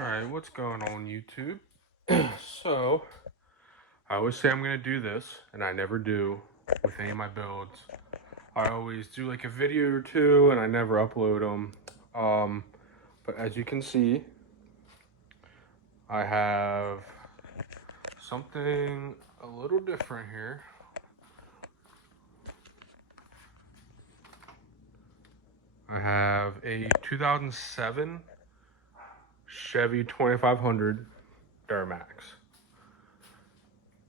Alright, what's going on YouTube? So, I always say I'm going to do this, and I never do with any of my builds. I always do like a video or two, and I never upload them. But as you can see, I have something a little different here. I have a 2007 Chevy 2500 Duramax.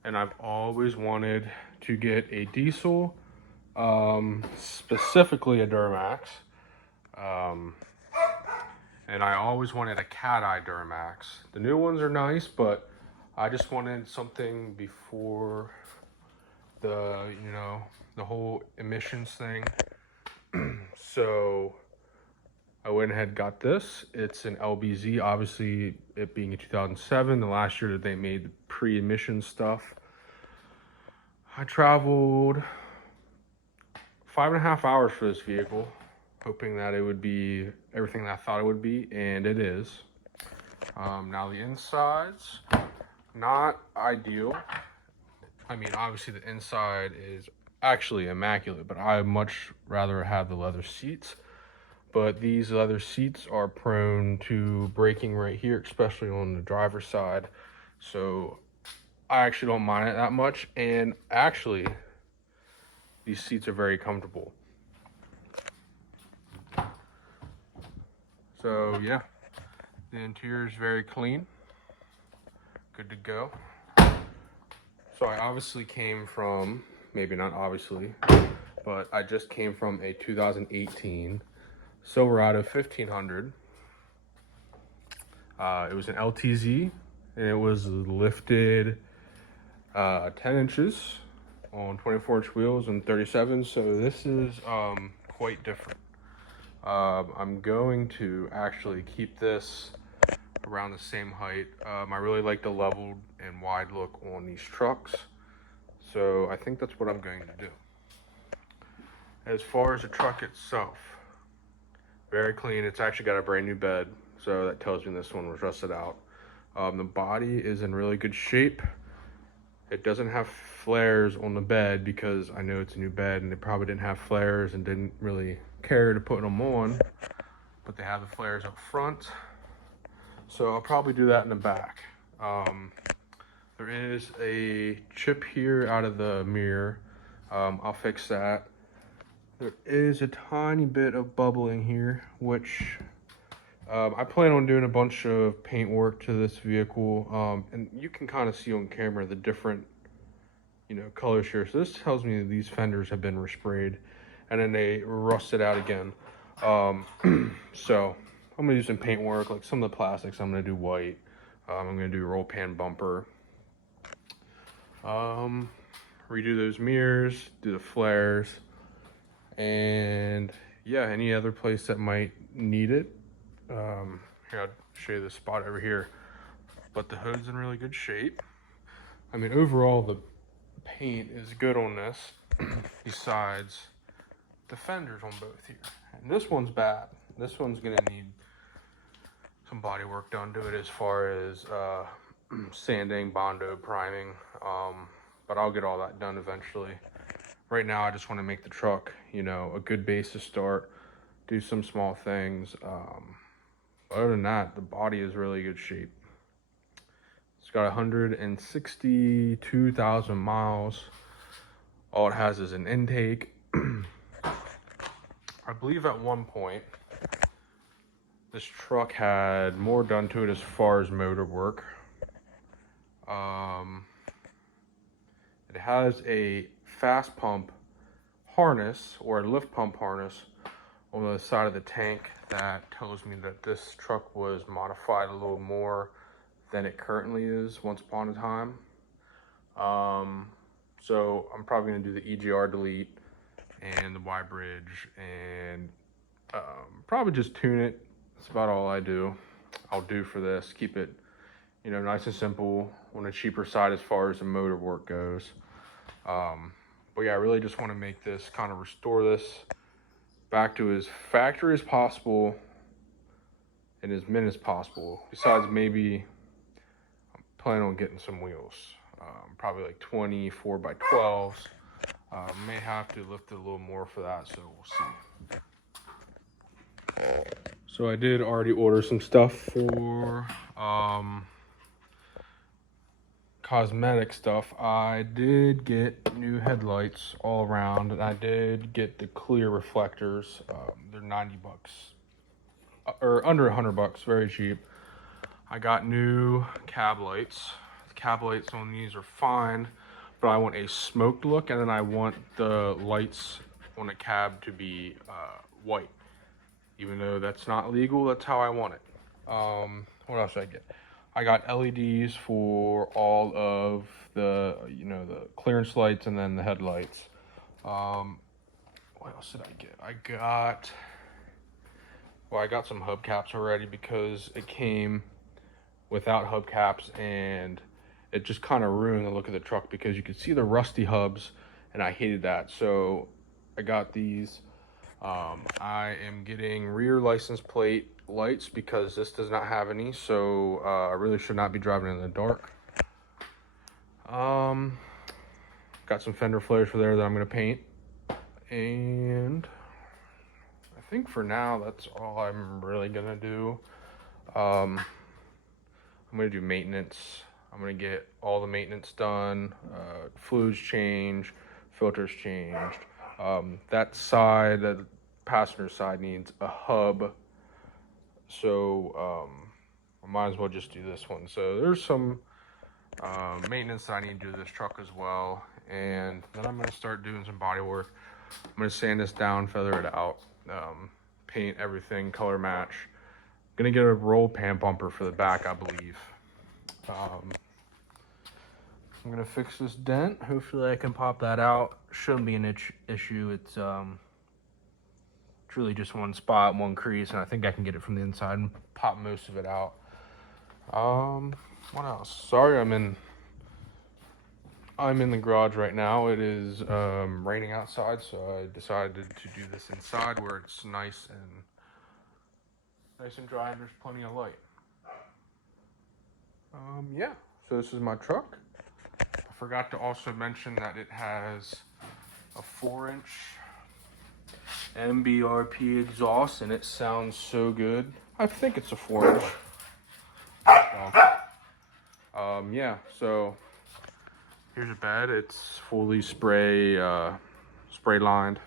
And I've always wanted to get a diesel, specifically a Duramax. And I always wanted a cat eye Duramax. The new ones are nice, but I just wanted something before the whole emissions thing. So I went ahead and got this. It's an LBZ, obviously it being in 2007, the last year that they made the pre-emission stuff. I traveled 5.5 hours for this vehicle, hoping that it would be everything that I thought it would be, and it is. Now the insides, not ideal. I mean, obviously the inside is actually immaculate, but I much rather have the leather seats. But these leather seats are prone to breaking right here, especially on the driver's side. So I actually don't mind it that much, and actually these seats are very comfortable. So yeah, the interior is very clean, good to go. So I obviously came from, maybe not obviously, but I just came from a 2018 Silverado 1500. It was an LTZ, and it was lifted 10 inches on 24-inch wheels and 37. So this is quite different. I'm going to actually keep this around the same height. I really like the leveled and wide look on these trucks, so I think that's what I'm going to do. As far as the truck itself, very clean. It's actually got a brand new bed, so that tells me this one was rusted out. The body is in really good shape. It doesn't have flares on the bed because I know it's a new bed and they probably didn't have flares and didn't really care to put them on, but they have the flares up front. So I'll probably do that in the back. There is a chip here out of the mirror. I'll fix that. There is a tiny bit of bubbling here, which I plan on doing a bunch of paint work to this vehicle. And you can kind of see on camera the different, colors here. So this tells me that these fenders have been resprayed and then they rusted out again. So I'm gonna do some paint work, like some of the plastics I'm gonna do white. I'm gonna do roll pan bumper. Redo those mirrors, do the flares, and yeah, any other place that might need it. Here, I'll show you the spot over here. But the hood's in really good shape. I mean, overall, the paint is good on this, besides the fenders on both here. And this one's bad. This one's gonna need some body work done to it as far as sanding, Bondo, priming. But I'll get all that done eventually. Right now, I just want to make the truck, a good base to start, do some small things. Other than that, the body is really good shape. It's got 162,000 miles. All it has is an intake. I believe at one point, this truck had more done to it as far as motor work. It has a fast pump harness, or a lift pump harness, on the side of the tank that tells me that this truck was modified a little more than it currently is once upon a time. So I'm probably gonna do the EGR delete and the Y bridge and probably just tune it. That's about all I'll do for this. Keep it, nice and simple on the cheaper side as far as the motor work goes. But yeah, I really just want to make this, kind of restore this back to as factory as possible in as mint as possible. Besides, maybe I'm planning on getting some wheels, probably like 24 by 12s. May have to lift it a little more for that, so we'll see. So I did already order some stuff for cosmetic stuff. I did get new headlights all around, and I did get the clear reflectors. They're 90 bucks or under 100 bucks, very cheap. I got new cab lights. The cab lights on these are fine, but I want a smoked look, and then I want the lights on the cab to be white. Even though that's not legal, that's how I want it. What else did I get? I got LEDs for all of the, the clearance lights and then the headlights. What else did I get? I got some hubcaps already because it came without hubcaps, and it just kind of ruined the look of the truck because you could see the rusty hubs, and I hated that. So I got these. I am getting rear license plate lights because this does not have any, so I really should not be driving in the dark. Got some fender flares for there that I'm going to paint, and I think for now that's all I'm really going to do. I'm going to do maintenance. I'm going to get all the maintenance done, fluids changed, filters changed. That side, the passenger side, needs a hub, so I might as well just do this one. So there's some maintenance that I need to do to this truck as well, and then I'm going to start doing some body work. I'm going to sand this down, feather it out, paint everything, color match. I'm going to get a roll pan bumper for the back, I believe. I'm going to fix this dent. Hopefully I can pop that out. Shouldn't be an issue. It's truly just one spot, one crease, and I think I can get it from the inside and pop most of it out. What else? Sorry, I'm in the garage right now. It is raining outside, so I decided to do this inside where it's nice and dry and there's plenty of light. Yeah, so this is my truck. I forgot to also mention that it has a 4-inch MBRP exhaust, and it sounds so good. I think it's a 4-inch. Yeah, so here's a bed. It's fully spray lined.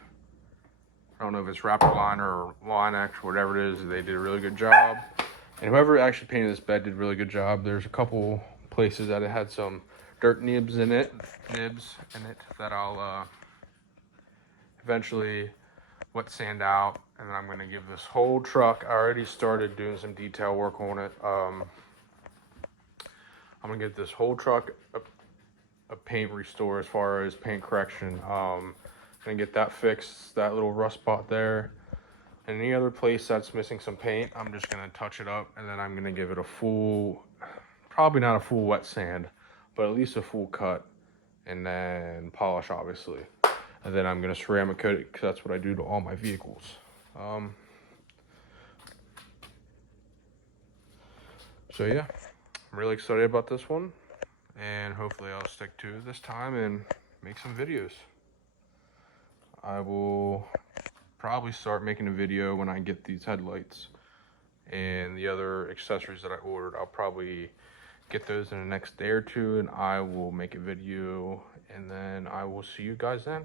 I don't know if it's Raptor line or Line-X or whatever it is. They did a really good job, and whoever actually painted this bed did a really good job. There's a couple places that it had some dirt nibs in it that I'll eventually wet sand out, and then I'm going to give this whole truck. I already started doing some detail work on it. I'm going to get this whole truck a paint restore as far as paint correction. Gonna get that fixed, that little rust spot there. And any other place that's missing some paint, I'm just gonna touch it up, and then I'm gonna give it a full, probably not a full wet sand, but at least a full cut, and then polish, obviously. And then I'm gonna ceramic coat it, because that's what I do to all my vehicles. So yeah, I'm really excited about this one, and hopefully I'll stick to it this time and make some videos. I will probably start making a video when I get these headlights and the other accessories that I ordered. I'll probably get those in the next day or two, and I will make a video, and then I will see you guys then.